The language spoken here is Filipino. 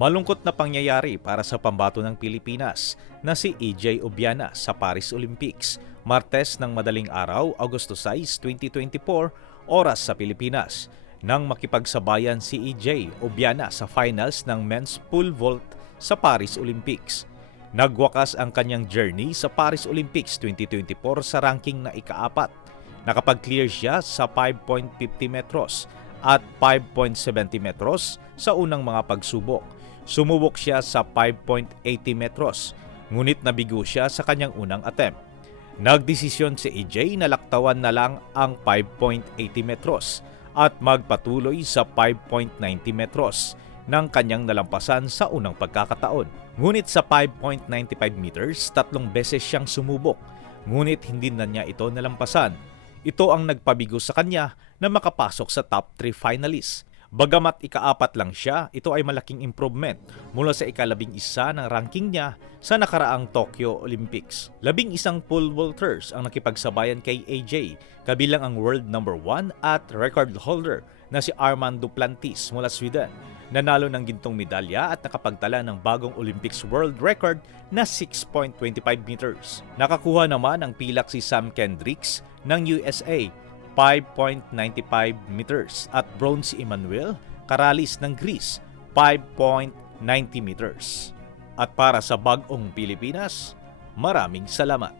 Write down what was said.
Malungkot na pangyayari para sa pambato ng Pilipinas na si EJ Obiana sa Paris Olympics, Martes ng madaling araw, Agosto 6, 2024, oras sa Pilipinas, nang makipagsabayan si EJ Obiana sa finals ng men's pole vault sa Paris Olympics. Nagwakas ang kanyang journey sa Paris Olympics 2024 sa ranking na ika-4. Nakapag-clear siya sa 5.50 metros at 5.70 metros sa unang mga pagsubok. Sumubok siya sa 5.80 metros, ngunit nabigo siya sa kanyang unang attempt. Nagdesisyon si EJ na laktawan na lang ang 5.80 metros at magpatuloy sa 5.90 metros ng kanyang nalampasan sa unang pagkakataon. Ngunit sa 5.95 meters, 3 beses siyang sumubok, ngunit hindi na niya ito nalampasan. Ito ang nagpabigo sa kanya na makapasok sa top 3 finalists. Bagamat ika-4 lang siya, ito ay malaking improvement mula sa ika-11 ng ranking niya sa nakaraang Tokyo Olympics. 11 pole vaulters ang nakipagsabayan kay AJ, kabilang ang world number 1 at record holder na si Armand Duplantis mula Sweden. Nanalo ng gintong medalya at nakapagtala ng bagong Olympics world record na 6.25 meters. Nakakuha naman ang pilak si Sam Kendricks ng USA, 5.95 meters, at bronze si Emmanuel Karalis ng Greece, 5.90 meters. At para sa Bagong Pilipinas, maraming salamat.